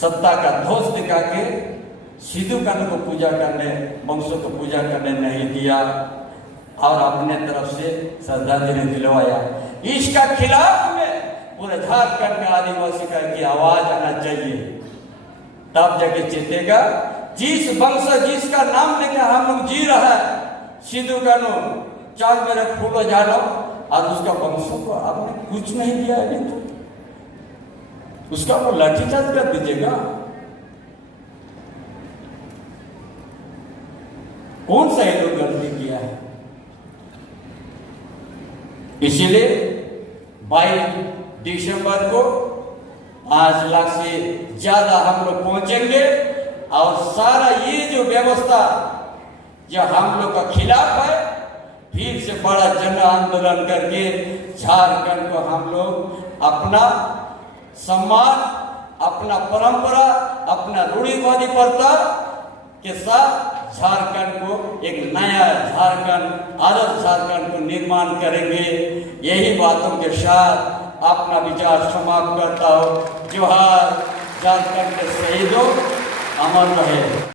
सत्ता का ध्वज दिखा के सिद्धू कानू को पूजा करने, वंशों को पूजा करने नहीं दिया और अपने तरफ से श्रद्धांजलि दिलवाया। इसका खिलाफ में पूरे झारखंड का आदिवासी का की आवाज आना चाहिए, तब जाके चेतेगा। जिस वंश जिसका नाम लेकर हम लोग जी रहा है, सिद्धू कानू चार मेरे फूलो जानो, और उसका वंशों को आपने कुछ नहीं दिया अभी तो उसका वो लाठीचार्ज कर दीजिएगा। कौन सा ये लोग गलती किया है? इसीलिए 22 दिसंबर को 5 लाख से ज्यादा हम लोग पहुंचेंगे और सारा ये जो व्यवस्था जो हम लोग का खिलाफ है, फिर से बड़ा जन आंदोलन करके झारखंड को हम लोग अपना सम्मान, अपना परंपरा, अपना रूढ़िवादी प्रथा के साथ झारखंड को एक नया झारखंड, आदर्श झारखंड को निर्माण करेंगे। यही बातों के साथ अपना विचार समाप्त करता हूँ। जोहार, झारखंड के शहीदों अमर रहे।